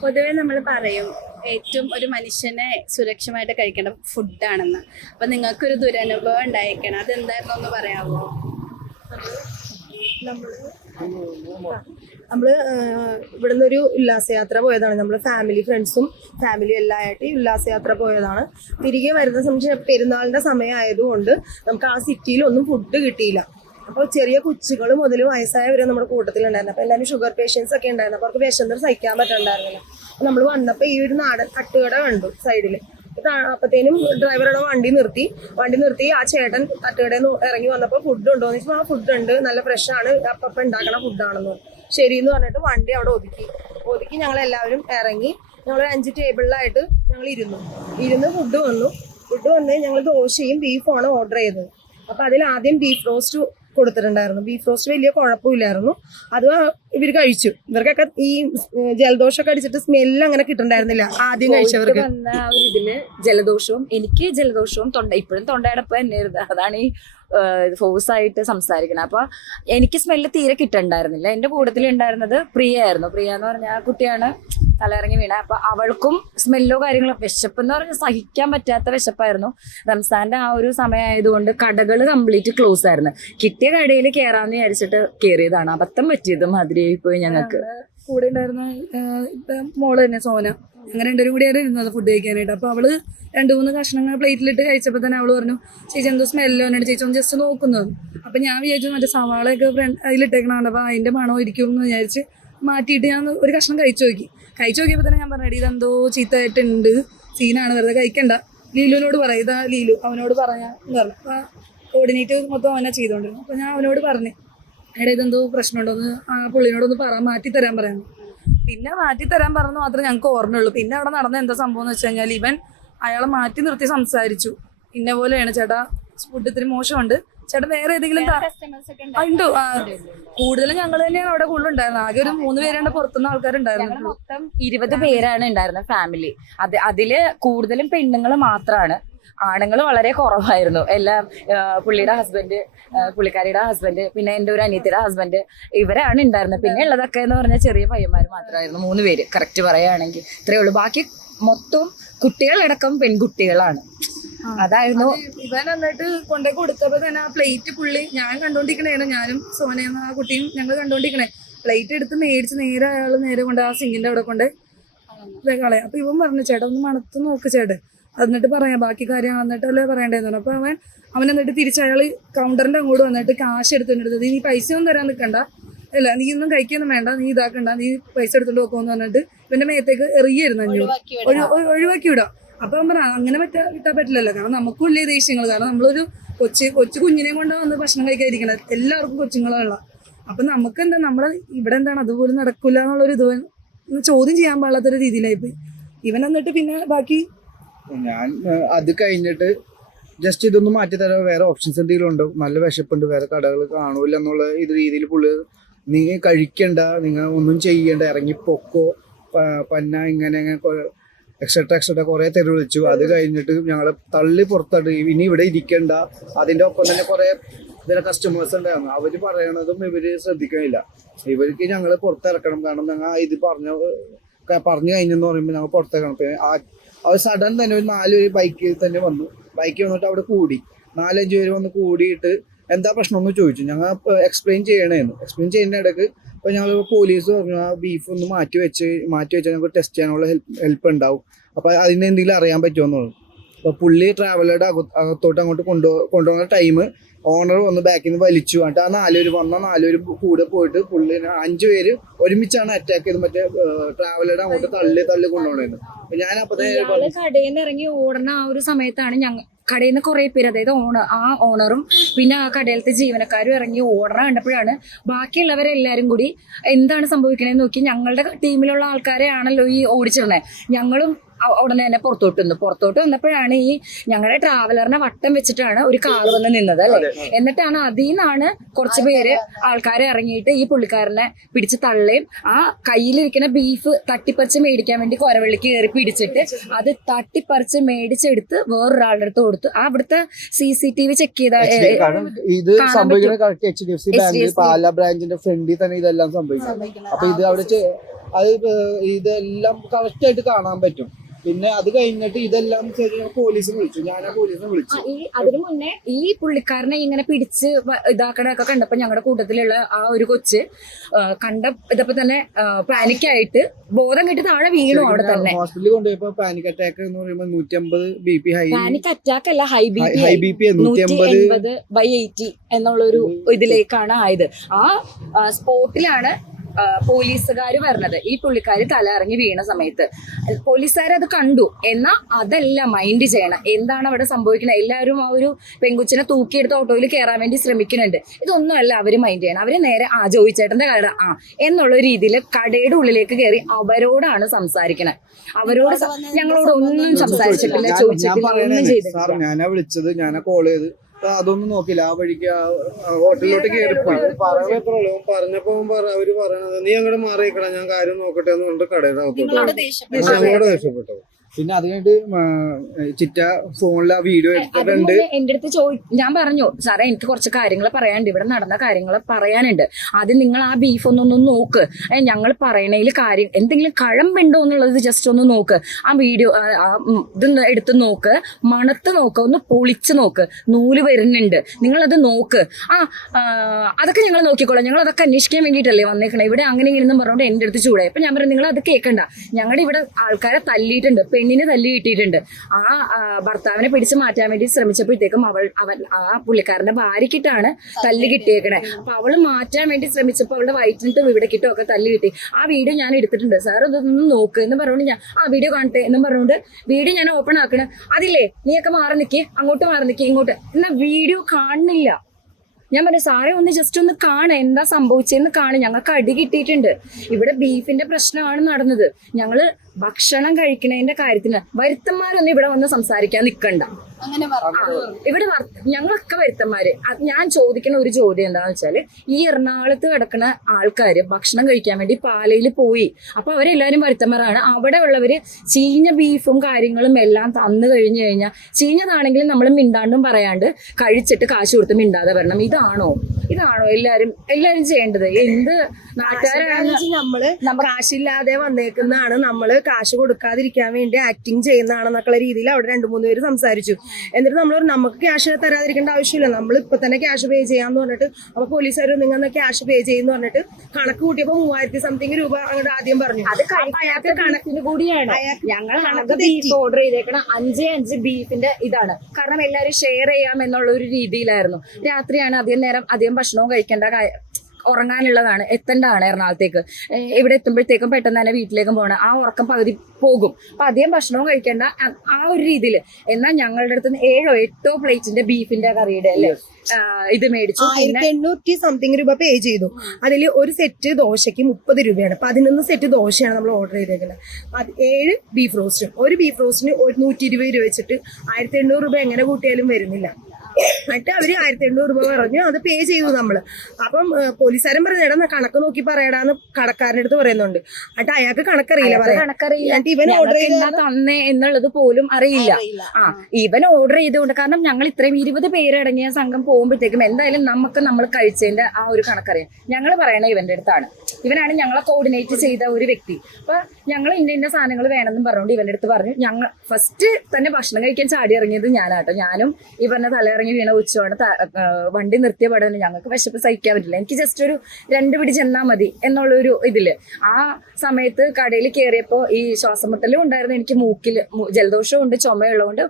പൊതുവെ നമ്മൾ പറയും ഏറ്റവും ഒരു മനുഷ്യനെ സുരക്ഷമായിട്ട് കഴിക്കേണ്ട ഫുഡാണെന്ന്. അപ്പൊ നിങ്ങൾക്കൊരു ദുരനുഭവം ഉണ്ടായിരിക്കണം അതെന്തായിരുന്നു ഒന്ന് പറയാമോ നമ്മൾ ഇവിടുന്ന് ഒരു ഉല്ലാസയാത്ര പോയതാണ്. നമ്മൾ ഫാമിലി ഫ്രണ്ട്സും ഫാമിലിയും എല്ലാം ആയിട്ട് ഈ ഉല്ലാസയാത്ര പോയതാണ്. തിരികെ വരുന്ന സമയം പെരുന്നാളിന്റെ സമയമായതുകൊണ്ട് നമുക്ക് ആ സിറ്റിയിൽ ഒന്നും ഫുഡ് കിട്ടിയില്ല. അപ്പോൾ ചെറിയ കൊച്ചുകൾ മുതൽ വയസ്സായവരെ നമ്മുടെ കൂട്ടത്തിലുണ്ടായിരുന്നു. അപ്പോൾ എല്ലാവരും ഷുഗർ പേഷ്യൻസ് ഒക്കെ ഉണ്ടായിരുന്നു. അപ്പോൾ അവർക്ക് വിശന്നിട്ട് സഹിക്കാൻ പറ്റണ്ടായിരുന്നില്ല. നമ്മൾ വന്നപ്പോൾ ഈ ഒരു നാടൻ തട്ടുകട കണ്ടു സൈഡിൽ അപ്പത്തേനും ഡ്രൈവറുടെ വണ്ടി നിർത്തി. വണ്ടി നിർത്തി ആ ചേട്ടൻ തട്ടുകടയിൽ നിന്ന് ഇറങ്ങി വന്നപ്പോൾ ഫുഡ് ഉണ്ടോ എന്ന് വെച്ചാൽ ആ ഫുഡ് ഉണ്ട്. നല്ല ഫ്രഷ് ആണ്. അപ്പം ഉണ്ടാക്കണ ഫുഡാണെന്ന് ശരി എന്ന് പറഞ്ഞിട്ട് വണ്ടി അവിടെ ഒതുക്കി. ഒതുക്കി ഞങ്ങൾ എല്ലാവരും ഇറങ്ങി. ഞങ്ങൾ അഞ്ച് ടേബിളിലായിട്ട് ഞങ്ങൾ ഇരുന്നു. ഇരുന്ന് ഫുഡ് വന്നു. ഫുഡ് വന്ന് ഞങ്ങൾ ദോശയും ബീഫുമാണ് ഓർഡർ ചെയ്തത്. അപ്പൊ അതിൽ ആദ്യം ബീഫ് റോസ്റ്റ് കൊടുത്തിട്ടുണ്ടായിരുന്നു. ബീഫ് റോസ്റ്റ് വലിയ കുഴപ്പമില്ലായിരുന്നു. അത് ഇവർ കഴിച്ചു. ഇവർക്കൊക്കെ ഈ ജലദോഷം ജലദോഷമൊക്കെ അടിച്ചിട്ട് സ്മെല്ല് അങ്ങനെ കിട്ടണ്ടായിരുന്നില്ല ആദ്യം കഴിച്ചവർക്ക്. വന്ന ആ ഒരു ഇതിൽ ജലദോഷവും എനിക്ക് ജലദോഷവും തൊണ്ട ഇപ്പോഴും തൊണ്ടയടപ്പ് തന്നെയായിരുന്നു. അതാണ് ഈ ഫോഴ്സ് ആയിട്ട് സംസാരിക്കണം. അപ്പൊ എനിക്ക് സ്മെല്ല് തീരെ കിട്ടണ്ടായിരുന്നില്ല. എന്റെ കൂട്ടത്തിൽ ഉണ്ടായിരുന്നത് പ്രിയ ആയിരുന്നു. പ്രിയ എന്ന് പറഞ്ഞ ആ കുട്ടിയാണ് തലയിറങ്ങി വീണ അപ്പൊ അവൾക്കും സ്മെല്ലോ കാര്യങ്ങളോ വിശപ്പ് എന്ന് പറഞ്ഞാൽ സഹിക്കാൻ പറ്റാത്ത വിശപ്പായിരുന്നു. റംസാന്റെ ആ ഒരു സമയമായതുകൊണ്ട് കടകൾ കംപ്ലീറ്റ് ക്ലോസ് ആയിരുന്നു. കിട്ടിയ കടയിൽ കയറാന്ന് വിചാരിച്ചിട്ട് കയറിയതാണ് അബദ്ധം പറ്റിയത് മാതിരിയായി പോയി ഞങ്ങൾക്ക്. കൂടെ ഉണ്ടായിരുന്ന മോൾ തന്നെ സോന. അങ്ങനെ രണ്ടുപേരും കൂടിയാണ് ഇരുന്നത് ഫുഡ് കഴിക്കാനായിട്ട്. അപ്പൊ അവൾ രണ്ടു മൂന്ന് കഷ്ണങ്ങൾ പ്ലേറ്റിലിട്ട് കഴിച്ചപ്പോൾ തന്നെ അവൾ പറഞ്ഞു ചേച്ചി എന്തോ സ്മെല്ലോ എന്നിട്ട് ചേച്ചി ഒന്ന് ജസ്റ്റ് നോക്കുന്നത് അപ്പൊ ഞാൻ വിചാരിച്ചു മറ്റേ സവാളയൊക്കെ ഫ്രണ്ട് അപ്പോൾ അപ്പൊ അതിന്റെ മണോ ഇരിക്കും എന്ന് വിചാരിച്ച് മാറ്റിയിട്ട് ഞാൻ ഒരു കഷ്ണം കഴിച്ചു നോക്കി. കഴിച്ചു നോക്കിയപ്പോൾ തന്നെ ഞാൻ പറഞ്ഞു ഇതെന്തോ ചീത്തയായിട്ടുണ്ട്. സീനാണ് വെറുതെ കഴിക്കണ്ട. ലീലുവിനോട് പറയാം ഇതാ ലീലു അവനോട് പറയാ എന്ന് പറഞ്ഞു. അപ്പൊ കോർഡിനേറ്റ് മൊത്തം അവനാ ചെയ്തോണ്ടിരുന്നു അപ്പൊ ഞാൻ അവനോട് പറഞ്ഞു എടാ ഇതെന്തോ പ്രശ്നമുണ്ടോന്ന് ആ പുള്ളിനോടൊന്ന് പറ മാറ്റി തരാൻ പറയാം. പിന്നെ മാറ്റി തരാൻ പറഞ്ഞു മാത്രമേ ഞങ്ങൾക്ക് ഓർമ്മയുള്ളൂ. പിന്നെ അവിടെ നടന്ന എന്താ സംഭവം എന്ന് വെച്ച് കഴിഞ്ഞാൽ ഇവൻ അയാളെ മാറ്റി നിർത്തി സംസാരിച്ചു. ഇന്ന പോലെയാണ് ചേട്ടാ. ഫുഡ് ഇത്തിരി മോശമുണ്ട്. ചേട്ടൻ വേറെ ഏതെങ്കിലും ഉണ്ട്. കൂടുതലും ഞങ്ങൾ തന്നെയാണ് അവിടെ കൂടുതൽ ഉണ്ടായിരുന്നത് ആകെ ഒരു മൂന്ന് പേരാണ് പുറത്തുനിന്ന് ആൾക്കാരുണ്ടായിരുന്നു മൊത്തം ഇരുപത് പേരാണ് ഉണ്ടായിരുന്നത് ഫാമിലി അത് അതിൽ കൂടുതലും പെണ്ണുങ്ങൾ മാത്രമാണ് ആണുങ്ങൾ വളരെ കുറവായിരുന്നു. എല്ലാം പുള്ളിയുടെ ഹസ്ബൻഡ് പുള്ളിക്കാരിയുടെ ഹസ്ബൻഡ് പിന്നെ എന്റെ ഒരു അനിയത്തിയുടെ ഹസ്ബൻഡ് ഇവരാണ് ഉണ്ടായിരുന്നത്. പിന്നെ ഉള്ളതൊക്കെ എന്ന് പറഞ്ഞാൽ ചെറിയ പയ്യന്മാർ മാത്രമായിരുന്നു മൂന്ന് പേര്. കറക്റ്റ് പറയുകയാണെങ്കിൽ ഇത്രയേ ഉള്ളൂ. ബാക്കി മൊത്തം കുട്ടികളടക്കം പെൺകുട്ടികളാണ്. അതായിരുന്നു ഇവൻ എന്നിട്ട് കൊണ്ടേ കൊടുത്തപ്പോ തന്നെ ആ പ്ലേറ്റ് പുള്ളി ഞാൻ കണ്ടോണ്ടിരിക്കണേണ്. ഞാനും സോന എന്ന ആ കുട്ടിയും ഞങ്ങൾ കണ്ടോണ്ടിരിക്കണേ. പ്ലേറ്റ് എടുത്ത് മേടിച്ച് നേരെ അയാൾ നേരെ കൊണ്ട് ആ സിങ്ങിന്റെ അവിടെ കൊണ്ട് കളയാം. അപ്പൊ ഇവൻ പറഞ്ഞു ചേട്ടാ ഒന്ന് മണത്ത് നോക്ക് ചേട്ടൻ എന്നിട്ട് പറയാം ബാക്കി കാര്യം എന്നിട്ടല്ലേ പറയണ്ടേന്ന് അപ്പൊ അവൻ അവൻ എന്നിട്ട് തിരിച്ച് അയാൾ കൗണ്ടറിന്റെ അങ്ങോട്ട് വന്നിട്ട് കാശ് എടുത്തിട്ടുണ്ട്. നീ പൈസ ഒന്നും തരാൻ നിൽക്കണ്ട. അല്ല നീ ഒന്നും കഴിക്കൊന്നും വേണ്ട നീ ഇതാക്കണ്ട നീ പൈസ എടുത്തോണ്ട് വെക്കുമെന്ന് പറഞ്ഞിട്ട് ഇവന്റെ മേത്തേക്ക് എറിയായിരുന്നു അഞ്ഞൂറ് ഒഴിവാക്കി ഒഴി- വിടാം. അപ്പൊ അവൻ പറഞ്ഞ അങ്ങനെ പറ്റാ കിട്ടാൻ പറ്റില്ലല്ലോ. കാരണം നമുക്കും ഇല്ലേ ദേഷ്യങ്ങൾ കാരണം നമ്മളൊരു കൊച്ചു കൊച്ചു കുഞ്ഞിനെ കൊണ്ട് വന്ന് ഭക്ഷണം കഴിക്കാതിരിക്കണത്. എല്ലാവർക്കും കൊച്ചുങ്ങളുള്ള അപ്പൊ നമുക്ക് എന്താ നമ്മളെ ഇവിടെ എന്താണ് അതുപോലും നടക്കില്ല എന്നുള്ളൊരു ഇത് ചോദ്യം ചെയ്യാൻ പാടാത്തൊരു രീതിയിലായി പോയി ഇവൻ എന്നിട്ട് പിന്നെ ബാക്കി ഞാൻ അത് കഴിഞ്ഞിട്ട് ജസ്റ്റ് ഇതൊന്നും മാറ്റി തരാം. വേറെ ഓപ്ഷൻസ് എന്തെങ്കിലും ഉണ്ടോ? നല്ല വിശപ്പുണ്ട് വേറെ കടകൾ കാണൂല എന്നുള്ള ഇത് രീതിയിൽ പുള്ളി നീ കഴിക്കണ്ട നിങ്ങൾ ഒന്നും ചെയ്യണ്ട ഇറങ്ങി പൊക്കോ പന്ന ഇങ്ങനെ എക്സെട്ര എക്സെട്ര കുറേ തെരു വിളിച്ചു. അത് കഴിഞ്ഞിട്ട് ഞങ്ങൾ തള്ളി പുറത്തോട്ട് ഇനി ഇവിടെ ഇരിക്കണ്ട. അതിന്റെ ഒപ്പം തന്നെ കുറേ ഇതിലെ കസ്റ്റമേഴ്സ് ഉണ്ടായിരുന്നു. അവർ പറയണതും ഇവർ ശ്രദ്ധിക്കണില്ല. ഇവർക്ക് ഞങ്ങൾ പുറത്തിറക്കണം. കാരണം ഞങ്ങൾ ഇത് പറഞ്ഞ പറഞ്ഞു കഴിഞ്ഞെന്ന് പറയുമ്പോൾ ഞങ്ങൾ പുറത്തിറക്കണം അവർ സഡൻ തന്നെ ഒരു നാല് പേര് ബൈക്കിൽ തന്നെ വന്നു. ബൈക്കിൽ വന്നിട്ട് അവിടെ കൂടി. നാലഞ്ച് പേര് വന്ന് കൂടിയിട്ട് എന്താ പ്രശ്നം എന്ന് ചോദിച്ചു. ഞങ്ങൾ എക്സ്പ്ലെയിൻ ചെയ്യണേന്ന്. എക്സ്പ്ലെയിൻ ചെയ്യുന്ന ഇടയ്ക്ക് ഇപ്പൊ ഞങ്ങൾ പോലീസ് പറഞ്ഞു ആ ബീഫ് ഒന്ന് മാറ്റി വെച്ച് മാറ്റി വെച്ചാൽ ഞങ്ങൾക്ക് ടെസ്റ്റ് ചെയ്യാനുള്ള ഹെൽപ്പ് ഹെൽപ്പ് ഉണ്ടാവും. അപ്പൊ അതിന് എന്തെങ്കിലും അറിയാൻ പറ്റുമെന്ന് പറഞ്ഞു. അപ്പൊ പുള്ളി ട്രാവലറുടെ അകത്തോട്ട് അങ്ങോട്ട് കൊണ്ടു കൊണ്ടുപോകുന്ന ടൈം ഓണർ വന്ന് ബാക്കിൽ നിന്ന് വലിച്ചു. എന്നിട്ട് ആ നാലുപേര് വന്ന. നാലുപേര് കൂടെ പോയിട്ട് പുള്ളി അഞ്ചു പേര് ഒരുമിച്ചാണ് അറ്റാക്ക് ചെയ്ത് മറ്റേ ട്രാവലറുടെ അങ്ങോട്ട് തള്ളി തള്ളി കൊണ്ടുപോകുന്നത് ഞാൻ അപ്പൊ ഇയാൾ കടയിൽ നിന്ന് ഇറങ്ങി ഓടുന്ന ആ ഒരു സമയത്താണ് ഞങ്ങൾ കടയിൽ നിന്ന് കുറെ പേര് അതായത് ഓണർ ആ ഓണറും പിന്നെ ആ കടയിലത്തെ ജീവനക്കാരും ഇറങ്ങി ഓടണ കണ്ടപ്പോഴാണ് ബാക്കിയുള്ളവരെല്ലാരും കൂടി എന്താണ് സംഭവിക്കണേന്ന് നോക്കി ഞങ്ങളുടെ ടീമിലുള്ള ആൾക്കാരെ ആണല്ലോ ഈ ഓടിച്ചിരുന്നത് ഞങ്ങളും ഉടനെ തന്നെ പുറത്തോട്ട് വന്നു. പുറത്തോട്ട് വന്നപ്പോഴാണ് ഈ ഞങ്ങളുടെ ട്രാവലറിനെ വട്ടം വെച്ചിട്ടാണ് ഒരു കാർ വന്ന് നിന്നത് അല്ലെ? എന്നിട്ടാണ് അതിൽ നിന്നാണ് കുറച്ച് പേര് ആൾക്കാരെ ഇറങ്ങിയിട്ട് ഈ പുള്ളിക്കാരനെ പിടിച്ച് തള്ളയും ആ കയ്യിലിരിക്കുന്ന ബീഫ് തട്ടിപ്പറിച്ച് മേടിക്കാൻ വേണ്ടി കൊരവള്ളിക്ക് കയറി പിടിച്ചിട്ട് അത് തട്ടിപ്പറിച്ച് മേടിച്ചെടുത്ത് വേറൊരാളുടെ അടുത്ത് കൊടുത്തു. ആ അവിടുത്തെ C C T V check ചെയ്ത ഇത് സംഭവിക്കുന്നത് correct H D F C bank Pala ബ്രാഞ്ചിന്റെ ഫ്രണ്ടിൽ തന്നെ ഇതെല്ലാം സംഭവിക്കുന്നത്. അപ്പൊ ഇത് അവിടെ അത് ഇതെല്ലാം കറക്റ്റ് ആയിട്ട് കാണാൻ പറ്റും. പിന്നെ അത് കഴിഞ്ഞിട്ട് ഇതെല്ലാം ചെറിയ പോലീസ് വിളിച്ചു. ഞാൻ ആ പോലീസിനെ വിളിച്ചു. ഈ അതിനു മുന്നേ ഈ പുള്ളിക്കാരനെ ഇങ്ങനെ പിടിച്ച് ഇതാക്കണൊക്കെ കണ്ടപ്പോ ഞങ്ങളുടെ കൂട്ടത്തിലുള്ള ആ ഒരു കൊച്ച് കണ്ട ഇതപ്പോ തന്നെ പാനിക്കായിട്ട് ബോധം കിട്ടി താഴെ വീണു അവിടെ തന്നെ. ഹോസ്പിറ്റലിൽ കൊണ്ടുപോയപ്പോ പാനിക് അറ്റാക്ക് എന്ന് പറയുമ്പോൾ നൂറ്റമ്പത് B P high panic attack അല്ല high B high B P നൂറ്റി ബൈ എയ്റ്റി എന്നുള്ളൊരു ഇതിലേക്കാണ് ആയത്. ആ സ്പോട്ടിലാണ് പോലീസുകാർ വരണത്. ഈ പുള്ളിക്കാർ തല ഇറങ്ങി വീണ സമയത്ത്. പോലീസുകാർ അത് കണ്ടു. എന്നാ അതല്ല മൈൻഡ് ചെയ്യണം. എന്താണ് അവിടെ സംഭവിക്കുന്നത് എല്ലാവരും ആ ഒരു പെങ്കുച്ചിനെ തൂക്കിയെടുത്ത് ഓട്ടോയിൽ കയറാൻ വേണ്ടി ശ്രമിക്കുന്നുണ്ട്. ഇതൊന്നുമല്ല അവർ മൈൻഡ് ചെയ്യണം. അവർ നേരെ ആ ജോയിച്ചേട്ടന്റെ കട. ആ എന്നുള്ള രീതിയിൽ കടയുടെ ഉള്ളിലേക്ക് കയറി അവരോടാണ് സംസാരിക്കണത് അവരോട് ഞങ്ങളോട് ഒന്നും സംസാരിച്ചിട്ടില്ല ഞാൻ- ഞാൻ ചോദിച്ചിട്ടില്ല ഒന്നും ചെയ്തിട്ടില്ല. ഞാനാ വിളിച്ചത് ഞാനാ കോൾ ചെയ്ത്. അതൊന്നും നോക്കില്ല ആ വഴിക്ക് ഹോട്ടലിലോട്ട് കയറിപ്പോയി പറയുമ്പോഴേ പറഞ്ഞപ്പോ അവർ പറയണത് നീ അങ്ങോട്ട് മാറിയിക്കടാ ഞാൻ കാര്യം നോക്കട്ടെ എന്ന് പറഞ്ഞിട്ട് കടയിൽ അങ്ങോട്ട് ദേഷ്യപ്പെട്ടു. പിന്നെ അത് കഴിഞ്ഞിട്ട് ചിറ്റ ഫോണിൽ ആ വീഡിയോ എടുത്തിട്ടുണ്ട്. എന്റെ അടുത്ത് ചോദി ഞാൻ പറഞ്ഞു സാറേ എനിക്ക് കുറച്ച് കാര്യങ്ങൾ പറയാനുണ്ട്. ഇവിടെ നടന്ന കാര്യങ്ങൾ പറയാനുണ്ട്. ആദ്യം നിങ്ങൾ ആ ബീഫ് ഒന്നൊന്ന് നോക്ക്. ഞങ്ങൾ പറയണതിൽ കാര്യം എന്തെങ്കിലും കഴമ്പുണ്ടോ എന്നുള്ളത് ജസ്റ്റ് ഒന്ന് നോക്ക്. ആ വീഡിയോ ഇതൊന്ന് എടുത്ത് നോക്ക്. മണത്ത് നോക്ക്. ഒന്ന് പൊളിച്ച് നോക്ക്. നൂൽ വരുന്നുണ്ട്. അത് നോക്ക്. ആ ആ, അതൊക്കെ ഞങ്ങൾ നോക്കിക്കോളാം. ഞങ്ങൾ അതൊക്കെ അന്വേഷിക്കാൻ വേണ്ടിയിട്ടല്ലേ വന്നേക്കണേ. ഇവിടെ അങ്ങനെ ഇങ്ങനെ പറഞ്ഞുകൊണ്ട് എന്റെ അടുത്ത് ചൂടായി. അപ്പൊ ഞാൻ പറഞ്ഞു നിങ്ങൾ അത് കേൾക്കണ്ട ഞങ്ങളുടെ ഇവിടെ ആൾക്കാരെ തല്ലിയിട്ടുണ്ട്. പെണ്ണിനെ തല്ലി കിട്ടിയിട്ടുണ്ട്. ആ ഭർത്താവിനെ പിടിച്ചു മാറ്റാൻ വേണ്ടി ശ്രമിച്ചപ്പോഴത്തേക്കും അവൾ അവൻ ആ പുള്ളിക്കാരന്റെ ഭാര്യക്കിട്ടാണ് തല്ലി കിട്ടിയേക്കണേ. അപ്പൊ അവൾ മാറ്റാൻ വേണ്ടി ശ്രമിച്ചപ്പോൾ അവളുടെ വയറ്റിനിട്ടും ഇവിടെ കിട്ടും ഒക്കെ തല്ലി കിട്ടി. ആ വീഡിയോ ഞാൻ എടുത്തിട്ടുണ്ട്. സാർ അതൊന്ന് നോക്ക് എന്ന് പറഞ്ഞുകൊണ്ട് ഞാൻ ആ വീഡിയോ കാണട്ടെ എന്ന് പറഞ്ഞുകൊണ്ട് വീഡിയോ ഞാൻ ഓപ്പൺ ആക്കണേ. അതില്ലേ നീയൊക്കെ മാറി നിൽക്കി അങ്ങോട്ട് മാറി നിൽക്കി ഇങ്ങോട്ട്. എന്നാ വീഡിയോ കാണുന്നില്ല. ഞാൻ പറഞ്ഞു സാറേ ഒന്ന് ജസ്റ്റ് ഒന്ന് കാണ എന്താ സംഭവിച്ചതെന്ന് കാണും. ഞങ്ങൾക്ക് അടി കിട്ടിയിട്ടുണ്ട്. ഇവിടെ ബീഫിന്റെ പ്രശ്നമാണ് നടന്നത്. ഞങ്ങൾ ഭക്ഷണം കഴിക്കണതിന്റെ കാര്യത്തിന് വരുത്തന്മാരൊന്നും ഇവിടെ വന്ന് സംസാരിക്കാൻ നിൽക്കണ്ട അങ്ങനെ ഇവിടെ ഞങ്ങളൊക്കെ വരുത്തന്മാര്. ഞാൻ ചോദിക്കുന്ന ഒരു ചോദ്യം എന്താന്ന് വെച്ചാൽ ഈ എറണാകുളത്ത് കിടക്കുന്ന ആൾക്കാര് ഭക്ഷണം കഴിക്കാൻ വേണ്ടി പാലയിൽ പോയി. അപ്പൊ അവരെല്ലാരും വരുത്തന്മാരാണ്. അവിടെ ഉള്ളവര് ചീഞ്ഞ ബീഫും കാര്യങ്ങളും എല്ലാം തന്നു കഴിഞ്ഞു കഴിഞ്ഞാൽ ചീഞ്ഞതാണെങ്കിലും നമ്മൾ മിണ്ടാണ്ടും പറയാണ്ട് കഴിച്ചിട്ട് കാശ് കൊടുത്ത് മിണ്ടാതെ വരണം. ഇതാണോ? ഇതാണോ എല്ലാരും? എല്ലാരും ചെയ്യേണ്ടത്. എന്ത് നാട്ടുകാരാണ് നമ്മൾ കാശില്ലാതെ വന്നേക്കുന്നതാണ്. നമ്മൾ കാശ് കൊടുക്കാതിരിക്കാൻ വേണ്ടി ആക്ടിങ് ചെയ്യുന്നതാണെന്നൊക്കെയുള്ള രീതിയിൽ അവിടെ രണ്ടു മൂന്ന് പേര് സംസാരിച്ചു. എന്നിട്ട് നമ്മൾ നമുക്ക് ക്യാഷ് തരാതിരിക്കേണ്ട ആവശ്യമില്ല. നമ്മൾ ഇപ്പൊ തന്നെ ക്യാഷ് പേ ചെയ്യാന്ന് പറഞ്ഞിട്ട് അപ്പൊ പോലീസുകാർ നിങ്ങൾ ക്യാഷ് പേ ചെയ്യുന്നു പറഞ്ഞിട്ട് കണക്ക് കൂട്ടിയപ്പോ മൂവായിരത്തി സംതിങ് രൂപ അങ്ങോട്ട് ആദ്യം പറഞ്ഞു. അത് അയാൾക്ക് കണക്കിന് കൂടിയാണ്. ഞങ്ങൾ കണക്ക് ബീഫ് ഓർഡർ ചെയ്തേക്കണം അഞ്ചേ അഞ്ച് ബീഫിന്റെ ഇതാണ്. കാരണം എല്ലാരും ഷെയർ ചെയ്യാം എന്നുള്ള ഒരു രീതിയിലായിരുന്നു. രാത്രിയാണ് അധികം നേരം അധികം ഭക്ഷണവും കഴിക്കേണ്ട ഉറങ്ങാനുള്ളതാണ്. എത്തേണ്ടതാണ് എറണാകുളത്തേക്ക്. ഇവിടെ എത്തുമ്പോഴത്തേക്കും പെട്ടെന്ന് തന്നെ വീട്ടിലേക്കും പോകണം ആ ഉറക്കം പകുതി പോകും. അപ്പം അധികം ഭക്ഷണവും കഴിക്കേണ്ട ആ- ഒരു രീതിയിൽ എന്നാൽ ഞങ്ങളുടെ അടുത്ത് നിന്ന് ഏഴോ എട്ടോ പ്ലേറ്റിന്റെ ബീഫിന്റെ കറിയുടെ അല്ലേ? ഇത് മേടിച്ചു. ആയിരത്തി എണ്ണൂറ്റി സംതിങ് രൂപ പേ ചെയ്തു. അതിൽ ഒരു സെറ്റ് ദോശയ്ക്ക് മുപ്പത് രൂപയാണ്. പതിനൊന്ന് സെറ്റ് ദോശയാണ് നമ്മൾ ഓർഡർ ചെയ്തേക്കുന്നത്. ഏഴ് ബീഫ് റോസ്റ്റും. ഒരു ബീഫ് റോസ്റ്റിന് ഒരു നൂറ്റി ഇരുപത് രൂപ വെച്ചിട്ട് ആയിരത്തി എണ്ണൂറ് രൂപ എങ്ങനെ കൂട്ടിയാലും വരുന്നില്ല. എന്നിട്ട് അവർ ആയിരത്തി എണ്ണൂറ് രൂപ പറഞ്ഞു. അത് പേ ചെയ്തു നമ്മൾ. അപ്പം പോലീസുകാരൻ പറഞ്ഞു എടാ കണക്ക് നോക്കി പറയടാന്ന് കടക്കാരന്റെ അടുത്ത് പറയുന്നുണ്ട്. എന്നിട്ട് അയാൾക്ക് കണക്കറിയില്ല കണക്കറിയില്ല. ഇവൻ ഓർഡർ തന്നേ എന്നുള്ളത് പോലും അറിയില്ല. ആ ഇവൻ ഓർഡർ ചെയ്തുകൊണ്ട് കാരണം ഞങ്ങൾ ഇത്രയും ഇരുപത് പേരടങ്ങിയ സംഘം പോകുമ്പോഴത്തേക്കും എന്തായാലും നമുക്ക് നമ്മൾ കഴിച്ചതിന്റെ ആ ഒരു കണക്കറിയാം. ഞങ്ങൾ പറയണ ഇവന്റെ അടുത്താണ്. ഇവനാണ് ഞങ്ങളെ കോർഡിനേറ്റ് ചെയ്ത ഒരു വ്യക്തി. അപ്പൊ ഞങ്ങൾ ഇന്ന ഇന്ന സാധനങ്ങൾ വേണമെന്നും പറഞ്ഞുകൊണ്ട് ഇവന്റെ അടുത്ത് പറഞ്ഞു. ഞങ്ങൾ ഫസ്റ്റ് തന്നെ ഭക്ഷണം കഴിക്കാൻ ചാടി ഇറങ്ങിയത് ഞാനാട്ടോ. ഞാനും ഈ പറഞ്ഞ തലയിറങ്ങി വീണ ഉച്ചമാണ് വണ്ടി നിർത്തിയ പടം ഞങ്ങൾക്ക് വിശപ്പ് സഹിക്കാൻ പറ്റില്ല. എനിക്ക് ജസ്റ്റ് ഒരു രണ്ട് പിടി ചെന്നാൽ മതി എന്നുള്ളൊരു ഇതിൽ ആ സമയത്ത് കടയിൽ കയറിയപ്പോൾ ഈ ശ്വാസം മുട്ടലും ഉണ്ടായിരുന്നു. എനിക്ക് മൂക്കിൽ ജലദോഷവും ഉണ്ട് ചുമയുള്ളതുകൊണ്ട്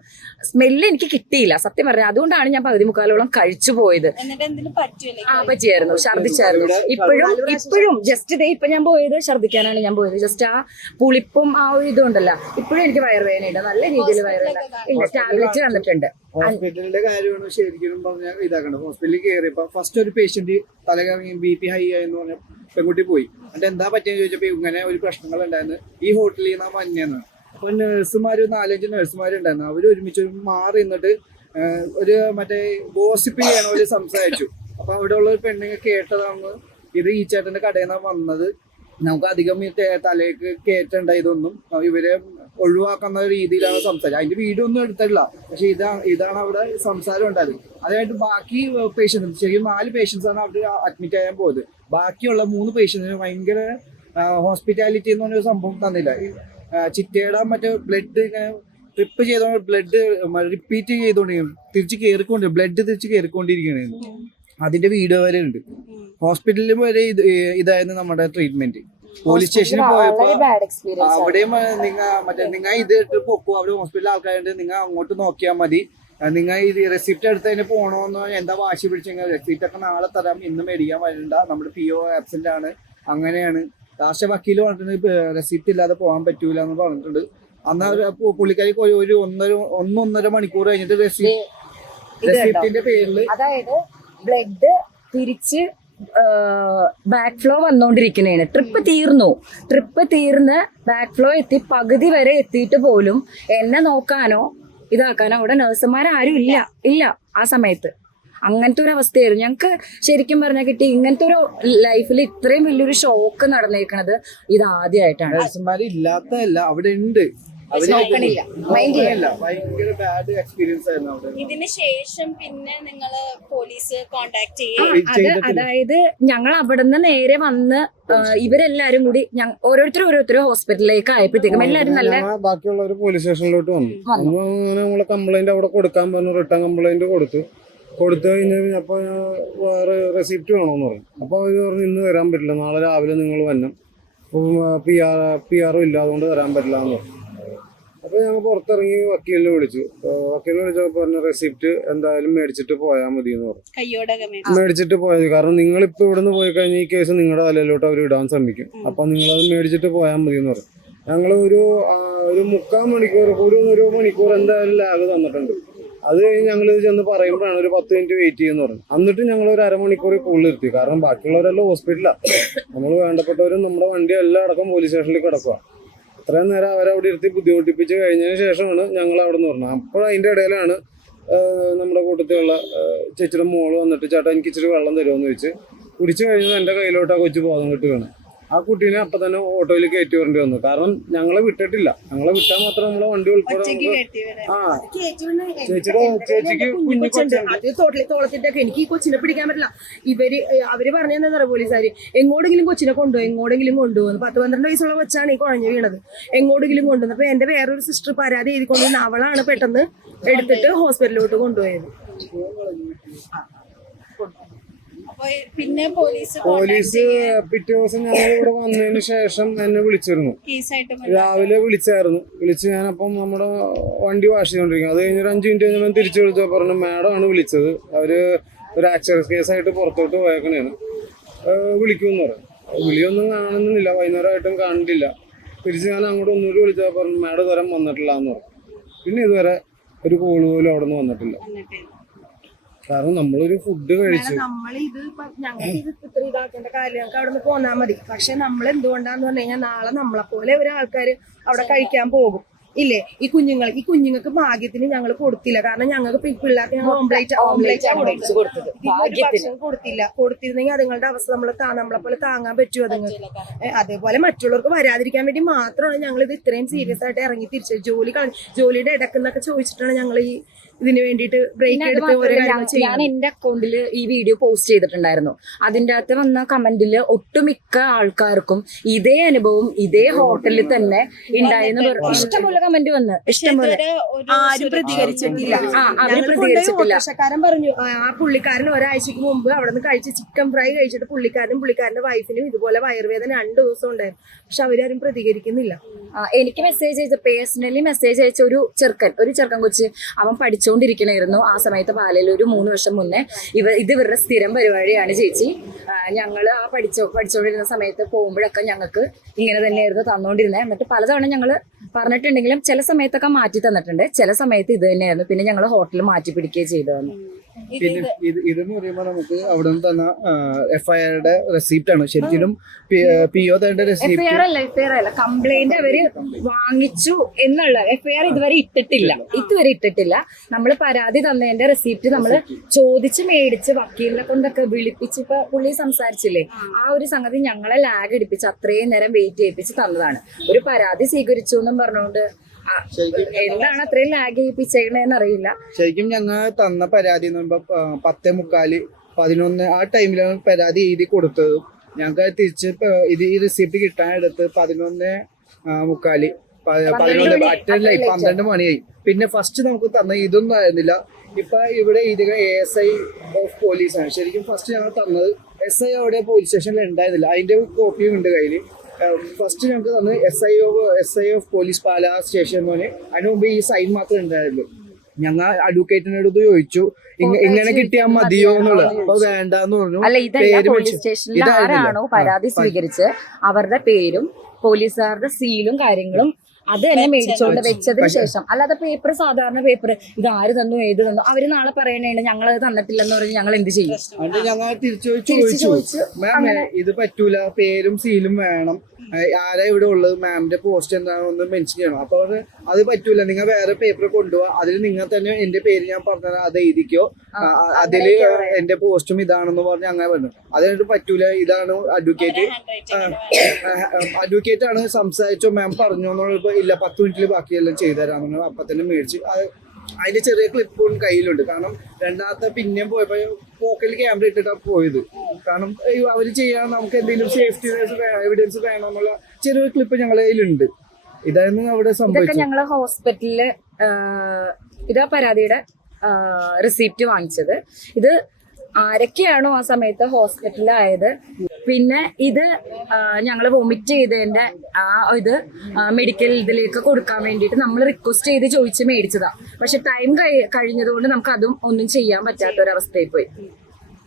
സ്മെല്ല് എനിക്ക് കിട്ടിയില്ല സത്യം പറഞ്ഞു. അതുകൊണ്ടാണ് ഞാൻ പകുതി മുക്കാലോളം കഴിച്ചു പോയത്. എന്നിട്ട് എന്തിനും പറ്റൂലേ ആ പറ്റിയായിരുന്നു. ഛർദിച്ചായിരുന്നു ഇപ്പോഴും ഇപ്പോഴും ജസ്റ്റ് ഇതേ ഇപ്പൊ ഞാൻ പോയത് ഛർദിക്കാനാണ് ഞാൻ പോയത്. ജസ്റ്റ് ആ പുളിപ്പും ആ ഒരു ഇതും ഉണ്ടല്ലോ. ഇപ്പോഴും എനിക്ക് വയറുവേദനയുണ്ട് നല്ല രീതിയിൽ വയറുവേദന ഇല്ല ടാബ്ലറ്റ് തന്നിട്ടുണ്ട് ഹോസ്പിറ്റലിന്റെ കാര്യമാണ് ശരിക്കും പറഞ്ഞാൽ ഇതാക്കണം ഹോസ്പിറ്റലിൽ കയറിയപ്പോ ഫസ്റ്റ് ഒരു പേഷ്യന്റ് തലകറങ്ങി ബി പി ഹൈ ആയെന്ന് പറഞ്ഞ പെൺകുട്ടി പോയി. എന്നിട്ട് എന്താ പറ്റിയെന്ന് ചോദിച്ചപ്പോ ഇങ്ങനെ ഒരു പ്രശ്നങ്ങൾ ഉണ്ടായിരുന്നു. ഈ ഹോട്ടലിൽ നിന്നാ മഞ്ഞെന്ന് അപ്പൊ നഴ്സുമാര് നാലഞ്ച് നഴ്സുമാരുണ്ടായിരുന്നു അവർ ഒരുമിച്ച് ഒരു മാറി നിന്നിട്ട് ഒരു മറ്റേ ഗോസിപ്പ് ചെയ്യണ പോലെ സംസാരിച്ചു. അപ്പൊ അവിടെ ഉള്ള ഒരു പെണ്ണുങ്ങൾ കേട്ടതാണ് ഇത് ഈ ചേട്ടന്റെ കടയിൽ നിന്നാണ് വന്നത്. നമുക്ക് അധികം ഈ തേ- തലയ്ക്ക് കയറ്റണ്ട ഇതൊന്നും ഇവരെ ഒഴിവാക്കുന്ന രീതിയിലാണ് സംസാരം. അതിന്റെ വീഡിയോ ഒന്നും എടുത്തിട്ടില്ല. പക്ഷെ ഇതാ ഇതാണ് അവിടെ സംസാരം ഉണ്ടായത്. അതായിട്ട് ബാക്കി പേഷ്യൻസ് ശരിക്കും നാല് പേഷ്യൻസ് ആണ് അവിടെ അഡ്മിറ്റ് ചെയ്യാൻ പോയത്. ബാക്കിയുള്ള മൂന്ന് പേഷ്യൻസിന് ഭയങ്കര ഹോസ്പിറ്റാലിറ്റി എന്ന് പറഞ്ഞൊരു സംഭവം തന്നില്ല. ചിറ്റയുടെ മറ്റേ ബ്ലഡ് ഇങ്ങനെ ട്രിപ്പ് ചെയ്തോണ്ട് ബ്ലഡ് റിപ്പീറ്റ് ചെയ്തോണ്ടിരിക്കും തിരിച്ച് കയറിക്കൊണ്ട് ബ്ലഡ് തിരിച്ച് കയറിക്കൊണ്ടിരിക്കുകയാണ് അതിന്റെ വീഡിയോ വരെ ഉണ്ട്. ഹോസ്പിറ്റലിൽ വരെ ഇത് ഇതായിരുന്നു നമ്മുടെ ട്രീറ്റ്മെന്റ് പോലീസ് സ്റ്റേഷനിൽ പോയപ്പോ അവിടെയും നിങ്ങ മറ്റേ നിങ്ങ ഇത് ഇട്ട് പൊക്കോ? അവിടെ ഹോസ്പിറ്റലിൽ ആൾക്കാരുണ്ട്. നിങ്ങ അങ്ങോട്ട് നോക്കിയാൽ മതി. നിങ്ങൾ ഇത് റെസിപ്റ്റ് എടുത്തതിന് പോണോന്ന് എന്താ വാശി പിടിച്ചെങ്കിൽ റെസിപ്റ്റ് ഒക്കെ നാളെ തരാം. ഇന്ന് മേടിക്കാൻ വരണ്ട. നമ്മുടെ പി ഒ ആബ്സെന്റ് ആണ്. അങ്ങനെയാണ്. ലാസ്റ്റ് വക്കീൽ പറഞ്ഞിട്ടുണ്ട് റെസിപ്റ്റ് ഇല്ലാതെ പോകാൻ പറ്റൂല എന്ന് പറഞ്ഞിട്ടുണ്ട്. അന്ന് പുള്ളിക്കാരിക്ക് ഒരു- ഒരു ഒന്നര ഒന്നൊന്നര മണിക്കൂർ കഴിഞ്ഞിട്ട് റെസിപ്റ്റ് റെസിപ്റ്റിന്റെ പേരിൽ അതായത് ബ്ലഡ് തിരിച്ച് ബാക്ക് ഫ്ലോ വന്നുകൊണ്ടിരിക്കുന്നതാണ് ട്രിപ്പ് തീർന്നു. ട്രിപ്പ് തീർന്ന് ബാക്ക് ഫ്ലോ എത്തി. പകുതി വരെ എത്തിയിട്ട് പോലും എന്നെ നോക്കാനോ ഇതാക്കാനോ അവിടെ നഴ്സുമാരും ഇല്ല. ഇല്ല. ആ സമയത്ത്. അങ്ങനത്തെ ഒരു അവസ്ഥയായിരുന്നു. ഞങ്ങൾക്ക് ശരിക്കും പറഞ്ഞാൽ കിട്ടി ഇങ്ങനത്തെ ഒരു ലൈഫിൽ ഇത്രയും വലിയൊരു ഷോക്ക് നടന്നേക്കണത് ഇത് ആദ്യമായിട്ടാണ് നഴ്സുമാർ ഇല്ലാത്തതല്ല അവിടെ ഉണ്ട് നോക്കണില്ല. ഇതിന് ശേഷം പിന്നെ നിങ്ങൾ പോലീസ് കോണ്ടാക്ട് ആ, ചെയ്യും? അതായത് ഞങ്ങൾ അവിടുന്ന് നേരെ വന്ന് ഇവരെല്ലാരും കൂടി ഓരോരുത്തർ ഓരോരുത്തരും ഓരോരുത്തരും ഹോസ്പിറ്റലിലേക്ക് ആയപ്പോഴത്തേക്കും എല്ലാരും നല്ല ബാക്കിയുള്ളവർ പോലീസ് സ്റ്റേഷനിലോട്ട് വന്നു. വന്നു. അങ്ങനെ കംപ്ലൈന്റ് അവിടെ കൊടുക്കാൻ പറഞ്ഞു റിട്ടേൺ കംപ്ലൈന്റ് കൊടുത്തു. കൊടുത്തു കഴിഞ്ഞാൽ അപ്പൊ വേറെ റെസിപ്റ്റ് വേണമെന്ന് പറഞ്ഞു. അപ്പൊ അവർ പറഞ്ഞു ഇന്ന് വരാൻ പറ്റില്ല. നാളെ രാവിലെ നിങ്ങൾ വരണം. പി ആർ പി ആറും ഇല്ല അതുകൊണ്ട് വരാൻ പറ്റില്ല എന്ന് പറഞ്ഞു. അപ്പോൾ ഞങ്ങൾ പുറത്തിറങ്ങി വക്കീലിനെ വിളിച്ചു. വക്കീലിനെ വിളിച്ചപ്പോൾ പറഞ്ഞു റെസിപ്റ്റ് എന്തായാലും മേടിച്ചിട്ട് പോയാൽ മതി എന്ന് പറഞ്ഞു മേടിച്ചിട്ട് പോയത് കാരണം നിങ്ങൾ ഇപ്പൊ ഇവിടുന്ന് പോയി കഴിഞ്ഞാൽ ഈ കേസ് നിങ്ങളുടെ തലയിലോട്ട് അവർ ഇടാൻ ശ്രമിക്കും. അപ്പം നിങ്ങൾ അത് മേടിച്ചിട്ട് പോയാൽ മതി എന്ന് പറഞ്ഞു. ഞങ്ങൾ ഒരു ഒരു മുക്കാൽ മണിക്കൂർ ഒരു ഒരു മണിക്കൂർ എന്തായാലും ലാഗ് തന്നിട്ടുണ്ട്. അത് കഴിഞ്ഞ് ഞങ്ങൾ ചെന്ന് പറയുമ്പോഴാണ് ഒരു പത്ത് മിനിറ്റ് വെയിറ്റ് ചെയ്യുന്ന പറഞ്ഞു. എന്നിട്ട് ഞങ്ങൾ ഒരു അരമണിക്കൂർ കൂടുതൽ കാരണം ബാക്കിയുള്ളവരെല്ലാം ഹോസ്പിറ്റലാണ് നമ്മൾ വേണ്ടപ്പെട്ടവരും നമ്മുടെ വണ്ടി എല്ലാം അടക്കം പോലീസ് സ്റ്റേഷനിൽ കിടക്കുക അത്രയും നേരം അവരവിടെ ഇരുത്തി ബുദ്ധിമുട്ടിപ്പിച്ച് കഴിഞ്ഞതിന് ശേഷമാണ് ഞങ്ങൾ അവിടെ നിന്ന് പറഞ്ഞത് അപ്പോൾ അതിന്റെ ഇടയിലാണ് നമ്മുടെ കൂട്ടത്തിലുള്ള ചേച്ചിയുടെ മോൾ വന്നിട്ട് ചേട്ടാ എനിക്ക് ഇച്ചിരി വെള്ളം തരുമോന്ന് ചോദിച്ച്. കുടിച്ചു കഴിഞ്ഞത് എന്റെ കയ്യിലോട്ട് ആ കൊച്ചു ബോധം കിട്ട് വീണ് ആ കുട്ടീനെ അപ്പൊ തന്നെ ഓട്ടോയിൽ കയറ്റി വരേണ്ടി വന്നു. കാരണം ഞങ്ങളെ വിട്ടിട്ടില്ല. ഞങ്ങളെ വിട്ടാൽ മാത്രം നമ്മളെ വണ്ടി ഉൾപ്പെടെ ആ. ചേച്ചിയുടെ ചേച്ചിക്ക് കുഞ്ഞു അത് തോളത്തിട്ടൊക്കെ എനിക്ക് ഈ കൊച്ചിനെ പിടിക്കാൻ പറ്റില്ല. ഇവർ അവർ പറഞ്ഞെന്താ പറയാ പോലീസുകാര്? എങ്ങോട്ടെങ്കിലും കൊച്ചിനെ കൊണ്ടുപോയി എങ്ങോടെങ്കിലും കൊണ്ടുപോകുന്നു പത്ത് പന്ത്രണ്ട് വയസ്സുള്ള കൊച്ചാണ് ഈ കുഴഞ്ഞു വീണത്. എങ്ങോടെങ്കിലും കൊണ്ടുവന്നു അപ്പൊ എന്റെ വേറൊരു സിസ്റ്റർ പരാതി എഴുതി കൊണ്ടുവന്ന് അവളാണ് പെട്ടെന്ന് എടുത്തിട്ട് ഹോസ്പിറ്റലിലോട്ട് കൊണ്ടുപോയത്. പിന്നെ പോലീസ് പോലീസ് പിറ്റേ ദിവസം ഞാൻ ഇവിടെ വന്നതിന് ശേഷം എന്നെ വിളിച്ചിരുന്നു. രാവിലെ വിളിച്ചായിരുന്നു. വിളിച്ച് ഞാനപ്പം നമ്മുടെ വണ്ടി വാഷ് ചെയ്തോണ്ടിരിക്കും അത് കഴിഞ്ഞൊരു അഞ്ച് മിനിറ്റ് കഴിഞ്ഞാൽ തിരിച്ചു വിളിച്ചപ്പോൾ പറഞ്ഞു മാഡം ആണ് വിളിച്ചത്. അവർ ഒരു ആക്സിഡന്റ് കേസായിട്ട് പുറത്തോട്ട് പോയേക്കണേന്ന്. വിളിക്കുമെന്ന് പറഞ്ഞു. വിളിയൊന്നും കാണുന്നില്ല. വൈകുന്നേരമായിട്ടും കാണുന്നില്ല തിരിച്ച് ഞാൻ അങ്ങോട്ട് ഒന്നുകൂടി വിളിച്ചാൽ പറഞ്ഞു മാഡം ഇതുവരെ വന്നിട്ടില്ല എന്ന് പറഞ്ഞു. പിന്നെ ഇതുവരെ ഒരു കോൾ പോലും അവിടെ നിന്ന് വന്നിട്ടില്ല. കാരണം നമ്മളൊരു ഫുഡ് കഴിച്ചു. നമ്മളിത് ഇത് ഞങ്ങൾക്ക് ഇത് ഇത്ര ഇതാക്കേണ്ട കാര്യം ഞങ്ങൾക്ക് അവിടെ നിന്ന് പോന്നാ മതി. പക്ഷെ നമ്മൾ എന്തുകൊണ്ടാന്ന് പറഞ്ഞു കഴിഞ്ഞാൽ നാളെ നമ്മളെ പോലെ ഒരാൾക്കാർ അവിടെ കഴിക്കാൻ പോകും. ഇല്ലേ? ഈ കുഞ്ഞുങ്ങൾ ഈ കുഞ്ഞുങ്ങൾക്ക് ഭാഗ്യത്തിന് ഞങ്ങൾ കൊടുത്തില്ല. കാരണം ഞങ്ങൾക്ക് പിള്ളേർക്ക് ഞങ്ങൾ ഓംപ്ലേറ്റ് ഓംപ്ലേറ്റ് കൊടുത്തത്. ഭാഗ്യത്തിന്. ഭക്ഷണം കൊടുത്തില്ല. കൊടുത്തിരുന്നെങ്കിൽ അതുങ്ങളുടെ അവസ്ഥ നമ്മൾ നമ്മളെ പോലെ താങ്ങാൻ പറ്റുമോ അതുങ്ങൾക്ക്? അതേപോലെ മറ്റുള്ളവർക്ക് വരാതിരിക്കാൻ വേണ്ടി മാത്രമാണ് ഞങ്ങൾ ഇത് ഇത്രയും സീരിയസ് ആയിട്ട് ഇറങ്ങി തിരിച്ചത്. ജോലി ജോലിയുടെ ഇടക്കുന്നൊക്കെ ചോദിച്ചിട്ടാണ് ഞങ്ങൾ ഈ ഇതിന് വേണ്ടിയിട്ട് ബ്രേക്ക് എടുത്ത് ഓരോ ഞാൻ- എന്റെ അക്കൗണ്ടിൽ ഈ വീഡിയോ പോസ്റ്റ് ചെയ്തിട്ടുണ്ടായിരുന്നു. അതിന്റെ അകത്ത് വന്ന കമന്റിൽ ഒട്ടുമിക്ക ആൾക്കാർക്കും ഇതേ അനുഭവം ഇതേ ഹോട്ടലിൽ തന്നെ ഉണ്ടായെന്ന് ഇഷ്ടംപോലെ കമന്റ് വന്ന്. ഇഷ്ടംപോലെ. ഒരു ആരും പ്രതികരിച്ചിട്ടില്ല. ആ, അവർ പ്രതികരിച്ചിട്ടില്ല. പറഞ്ഞു ആ പുള്ളിക്കാരൻ ഒരാഴ്ചക്ക് മുമ്പ് അവിടെ നിന്ന് കഴിച്ച ചിക്കൻ ഫ്രൈ കഴിച്ചിട്ട് പുള്ളിക്കാരനും പുള്ളിക്കാരന്റെ വൈഫിനും ഇതുപോലെ വയറുവേദന രണ്ടു ദിവസം ഉണ്ടായിരുന്നു. പക്ഷെ അവരാരും പ്രതികരിക്കുന്നില്ല. എനിക്ക് മെസ്സേജ് അയച്ച പേഴ്സണലി മെസ്സേജ് അയച്ച ഒരു ചെറുക്കൻ ഒരു ചെറുക്കൻ കൊച്ച് അവൻ പഠിച്ചുകൊണ്ടിരിക്കണായിരുന്നു ആ സമയത്ത് പാലയിൽ ഒരു മൂന്ന് വർഷം മുന്നേ ഇവ ഇത് ഇവരുടെ സ്ഥിരം പരിപാടിയാണ് ചേച്ചി. ഞങ്ങൾ ആ പഠിച്ചോ പഠിച്ചുകൊണ്ടിരുന്ന സമയത്ത് പോകുമ്പോഴൊക്കെ ഞങ്ങൾക്ക് ഇങ്ങനെ തന്നെയായിരുന്നു തന്നുകൊണ്ടിരുന്നത് എന്നിട്ട് പലതവണ ഞങ്ങൾ പറഞ്ഞിട്ടുണ്ടെങ്കിലും ചില സമയത്തൊക്കെ മാറ്റി തന്നിട്ടുണ്ട്. ചില സമയത്ത് ഇത് തന്നെയായിരുന്നു. പിന്നെ ഞങ്ങൾ ഹോട്ടൽ മാറ്റി പിടിക്കുകയും ചെയ്തു പിന്നെ ഇത് ഇതെന്ന് പറയുമ്പോൾ നമുക്ക് അവിടെ നിന്ന് തന്ന എഫ് ഐ ആറുടെ റെസിപ്റ്റ് ആണ്. ശരിക്കും പി ഒ തേണ്ട റെസിപ്റ്റ് അല്ല എഫ് ഐ അല്ല. കംപ്ലൈന്റ് അവർ വാങ്ങിച്ചു എന്നുള്ള എഫ് ഐ ആർ ഇതുവരെ ഇട്ടിട്ടില്ല. ഇതുവരെ ഇട്ടിട്ടില്ല. നമ്മൾ പരാതി തന്നതിന്റെ റെസിപ്റ്റ് നമ്മൾ ചോദിച്ച് മേടിച്ച് വക്കീലിനെ കൊണ്ടൊക്കെ വിളിപ്പിച്ച് ഇപ്പൊ പുള്ളി സംസാരിച്ചില്ലേ? ആ. ഒരു സംഗതി ഞങ്ങളെ ലാഗ് അടിപ്പിച്ച് അത്രയും നേരം വെയിറ്റ് ചെയ്യിപ്പിച്ച് തന്നതാണ്. ഒരു പരാതി സ്വീകരിച്ചു എന്നും പറഞ്ഞുകൊണ്ട് എന്താണ് അത്രയും ലാഗ് ചെയ്യിപ്പിച്ചേക്കണേന്ന് അറിയില്ല ശരിക്കും ഞങ്ങൾ തന്ന പരാതി എന്ന് പറയുമ്പോൾ പത്തേ മുക്കാൽ പതിനൊന്ന് ആ ടൈമിലാണ് പരാതി എഴുതി കൊടുത്തത്. ഞങ്ങൾക്ക് തിരിച്ച് ഇത് ഈ റിസിപ്റ്റ് കിട്ടാനെടുത്ത് പതിനൊന്ന് ആ, മുക്കാൽ പതിനൊന്ന് പന്ത്രണ്ട് മണിയായി പിന്നെ ഫസ്റ്റ് നമുക്ക് തന്ന ഇതൊന്നും ആയിരുന്നില്ല. ഇപ്പൊ ഇവിടെ ഇതിക എസ് ഐ ഓഫ് പോലീസാണ് ശരിക്കും ഫസ്റ്റ് ഞങ്ങൾ തന്നത് എസ് ഐ അവിടെ പോലീസ് സ്റ്റേഷനിൽ ഉണ്ടായിരുന്നില്ല. അതിന്റെ കോപ്പിയും ഉണ്ട് കയ്യിൽ ഫസ്റ്റ് ഞങ്ങൾക്ക് തന്നെ S I of S I of police Pala station പോലെ അതിന് മുമ്പ് ഈ സൈൻ മാത്രമേ ഉണ്ടായിരുന്നുള്ളൂ. ഞങ്ങൾ അഡ്വക്കേറ്റിനോട് ചോദിച്ചു. ഇങ്ങനെ കിട്ടിയാൽ മതിയോ എന്നുള്ളത്. അപ്പൊ വേണ്ടെന്ന് പറഞ്ഞു. അല്ല ഇതല്ല പേര് പോലീസ് സ്റ്റേഷനിൽ ആരാണോ പരാതി സ്വീകരിച്ച് അവരുടെ പേരും പോലീസുകാരുടെ സീലും കാര്യങ്ങളും അത് തന്നെ മേടിച്ചോണ്ട് വെച്ചതിന് ശേഷം. അല്ലാതെ പേപ്പർ സാധാരണ പേപ്പർ ഇത് ആര് തന്നു ഏത് തന്നു? അവർ നാളെ പറയണേണ്ട ഞങ്ങൾ അത് തന്നിട്ടില്ലെന്ന് പറഞ്ഞ് ഞങ്ങൾ എന്ത് ചെയ്യും? ഞങ്ങൾ തിരിച്ചു ചോദിച്ചു ഇത് പറ്റൂല. പേരും സീലും വേണം. ആരാ ഇവിടെ ഉള്ളത്? മാമിന്റെ പോസ്റ്റ് എന്താണെന്ന് ഒന്ന് മെൻഷൻ ചെയ്യണം. അപ്പൊ അവർ അത് പറ്റൂല. നിങ്ങൾ വേറെ പേപ്പർ കൊണ്ടുപോവാ അതിൽ നിങ്ങൾ തന്നെ എന്റെ പേര് ഞാൻ പറഞ്ഞത് അത് എഴുതിക്കോ. അതിൽ എന്റെ പോസ്റ്റും ഇതാണെന്ന് പറഞ്ഞ് അങ്ങനെ പറഞ്ഞു. അതിനായിട്ട് പറ്റൂല. ഇതാണ് അഡ്വക്കേറ്റ് അഡ്വക്കേറ്റ് ആണ് സംസാരിച്ചോ? മാം പറഞ്ഞു എന്നുള്ളപ്പോ ഇല്ല. പത്ത് മിനിറ്റിൽ ബാക്കിയെല്ലാം ചെയ്തുതരാമെന്ന് അപ്പൊ തന്നെ മേടിച്ച്. അത് അതിന്റെ ചെറിയ ക്ലിപ്പും കയ്യിലുണ്ട്. കാരണം രണ്ടാമത്തെ പിന്നെയും പോയപ്പോ പോക്കറ്റിൽ ക്യാമറ ഇട്ടിട്ടാണ് പോയത്. കാരണം അവർ ചെയ്യാൻ നമുക്ക് എന്തെങ്കിലും സേഫ്റ്റി എവിഡൻസ് വേണമെന്നുള്ള ചെറിയൊരു ക്ലിപ്പ് ഞങ്ങളുടെ കയ്യിലുണ്ട്. ഇതായിരുന്നു അവിടെ സംഭവിച്ചത്. ഞങ്ങൾ ഹോസ്പിറ്റലിൽ ഇതാ പരാതിയുടെ റിസീപ്റ്റ് വാങ്ങിച്ചത്. ഇത് ആരൊക്കെയാണോ ആ സമയത്ത് ഹോസ്പിറ്റലിലായത് പിന്നെ ഇത് ഞങ്ങൾ വോമിറ്റ് ചെയ്തതിന്റെ ആ ഇത് മെഡിക്കൽ ഇതിലേക്ക് കൊടുക്കാൻ വേണ്ടിയിട്ട് നമ്മൾ റിക്വസ്റ്റ് ചെയ്ത് ചോദിച്ച് മേടിച്ചതാ. പക്ഷെ ടൈം കഴിഞ്ഞതുകൊണ്ട് നമുക്ക് അതും ഒന്നും ചെയ്യാൻ പറ്റാത്ത ഒരു അവസ്ഥയിൽ പോയി